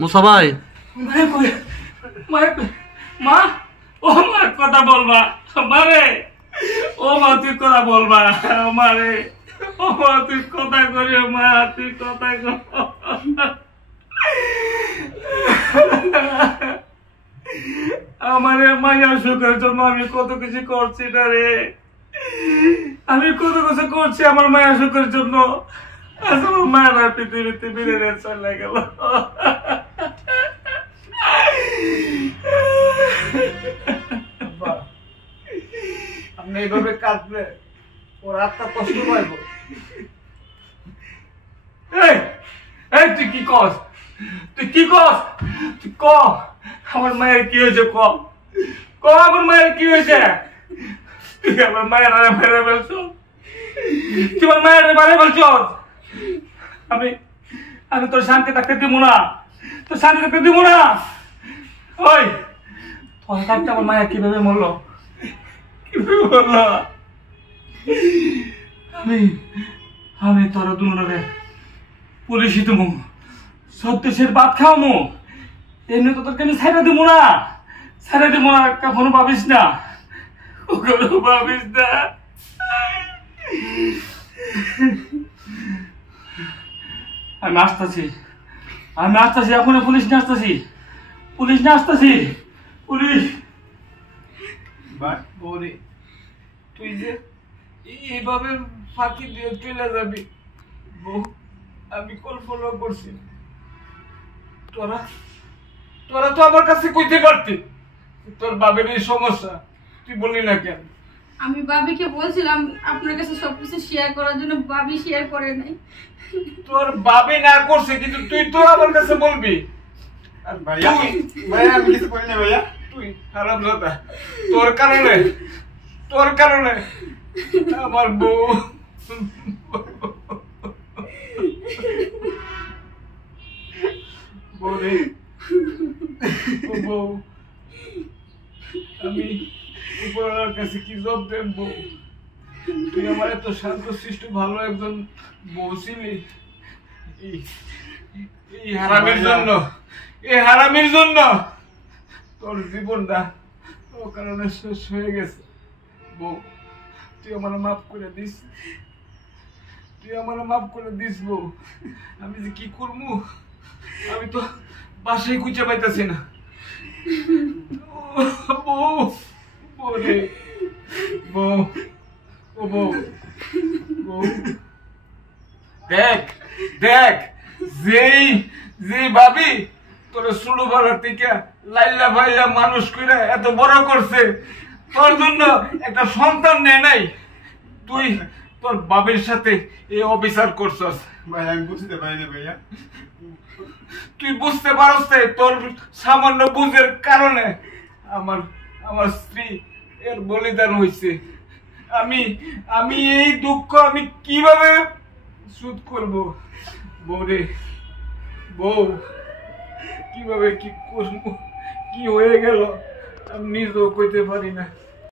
মুসা ভাই মা ও মা কথা বলবা মারে ও মা তুই কথা বলবা মারে ও মা তুই কথা করে মা তুই কথা কর আমারে মায়া সুখের জন্য আমি কত কিছু করছি না রে আমি কত কিছু করছি আমার মায়া সুখের জন্য আজ আমার মায়েরা পৃথিবীতে বেড়ে চলে গেল আপনি এইভাবে কাঁদলে ওর আত্মা কষ্ট পাইব। এই তুই কি কস তুই কি কস তুই ক আমার মায়ের কি হয়েছে ক ক আমার মায়ের কি হয়েছে তুই আমার মায়ের মেরে ফেলছ তুই আমার মায়ের মেরে ফেলছ আমি আমি তোর শান্তি থাকতে দিব না তোর শান্তি থাকতে দিব না ওই তোর থাকতে আমার মায়ের কিভাবে মরলো কিভাবে মরলো আমি আমি তোর দুনরে পুলিশই তুমি সত্যের ভাত খাওয়ামো এমনি তো তোকে আমি ছাইড়া দিব না কখনো ভাবিস না কখনো ভাবিস না আমি আসতেছি এখন পুলিশ নিয়ে আসতেছি পুলিশ বৌরি তুই যে এইভাবে ফাঁকি দিয়ে চলে যাবি বউ আমি কল্পনা করছি তোরা তোরা তো আমার কাছে কইতে পারতি তোর বাবের এই সমস্যা তুই বললি না কেন? আমি বাবিকে বলছিলাম আপনার কাছে সবকিছু শেয়ার করার জন্য, বাবি শেয়ার করে নাই। তোর বাবি না করছে কিন্তু তুই তো আমার কাছে বলবি। আর ভাইয়া আমি কিছু করি না ভাইয়া, তুই হারামজাদা। তোর কারণে আমার বউ বউ আমি উপরওয়ালার কাছে কি জব দেব? বউ তুই আমার এত শান্ত সৃষ্ট ভালো একজন বউ ছিলি, এই হারামের জন্য তোর জীবনটা ও কারণে শেষ হয়ে গেছে। বউ তুই আমার মাফ করে দিস বউ। আমি যে কি করবো, আমি তো বাসায় খুঁজে পাইতেছি না। দেখ যে ভাবি তোর ছোট বেলার থেকে লাইলা ভাইলা মানুষ করে এত বড় করছে, তোর জন্য একটা সন্তান নেয় নাই, তুই তোর বাবের সাথে এই অবিচার করছস। ভাই আমি বুঝতে পারিনি ভাইয়া। তুই বুঝতে পারছ তোর সামান্য বুঝের কারণে আমার স্ত্রী এর বলিদান হয়েছে। আমি এই দুঃখ আমি কিভাবে শোধ করব? বউ কিভাবে কি করবো, কি হয়ে গেল আমি নিজেও কইতে পারি না।